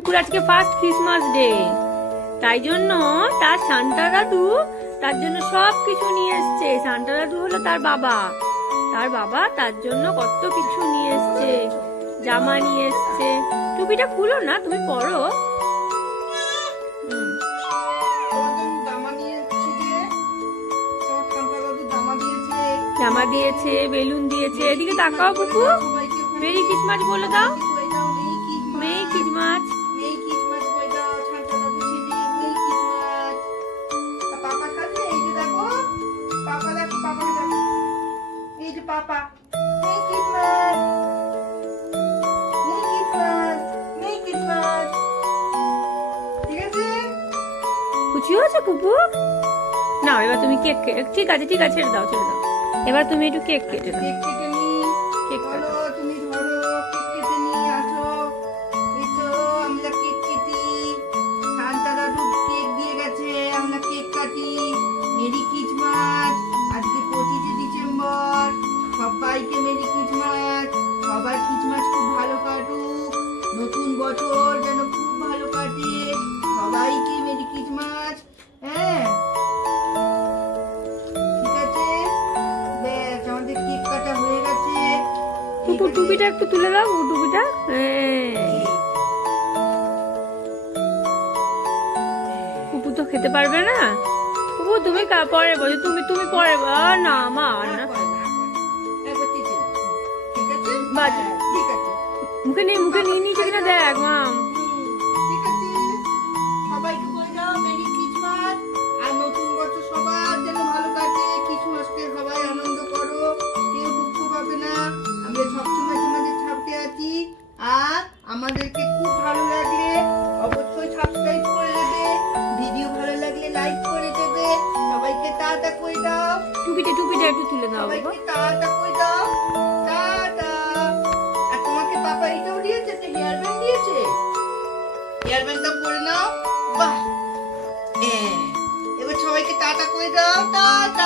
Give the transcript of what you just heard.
পুকুর আজকে first Christmas day, তাই জন্য তার সান্টা দাদু তার জন্য সবকিছু নিয়ে এসছে। সান্টা দাদু হলো তার বাবা, তার জন্য কত কিছু নিয়ে এসছে, জামা নিয়ে এসছে। টুপিটা খুলো না, তুমি পরো। জামা দিয়েছে, বেলুন দিয়েছে। এদিকে তাকাও পুপু, মেরি ক্রিসমাস বলে দাও। Merry Christmas. খুশি হয়েছে পুপু? না এবার তুমি কেক, ঠিক আছে ঠিক আছে, ছেড়ে দাও ছেড়ে দাও। এবার তুমি একটু কেক কেটে দাও। কেক কাটো। তুমি ধরো, কেক কেটে নিয়ে আসো। এই তো আমরা কেক কেটি, সান্টা দাদু কেক দিয়ে গেছে, আমরা কেক কাটি। Merry Christmas. আজকে 25 ডিসেম্বর। সবাইকে মেরি ক্রিসমাস। সবার ক্রিসমাস খুব ভালো কাটুক, নতুন বছর যেন খুব ভালো কাটে। সবাইকে মেরি ক্রিসমাস। হ্যাঁ ঠিক আছে, বেশ আমাদের কেক কাটা হয়ে গেছে। পুপু টুপিটা একটু তুলে দাও, টুপিটা। পুপু তো খেতে পারবে না। পুপু তুমি পরে বলো, তুমি পরে না মা না। মুখে নিয়ে নিয়েছে কিনা দেখ মাম। ঠিক আছে, সবাইকে বলে দাও মেরি ক্রিসমাস। আর নতুন বছর সবার যেন ভালো কাটে। ক্রিসমাসকে সবাই আনন্দ করো, কেউ দুঃখ পাবে না। আমরা সবসময় তোমাদের সাথে আছি। আর আমাদেরকে খুব ভালো লাগলে অবশ্যই সাবস্ক্রাইব করে দেবে, ভিডিও ভালো লাগলে লাইক করে দেবে। সবাইকে টাটা করে দাও। টুপিটা একটু তুলে দাও। সবাইকে টাটা করে দাও। টাটা। আর তোমাকে পাপা এটাও দিয়েছে, হেয়ার ব্যান্ড দিয়েছে। হেয়ার ব্যান্ডটা পরে নাও। বাহ, এবার সবাইকে টাটা করে দাও। টাটা।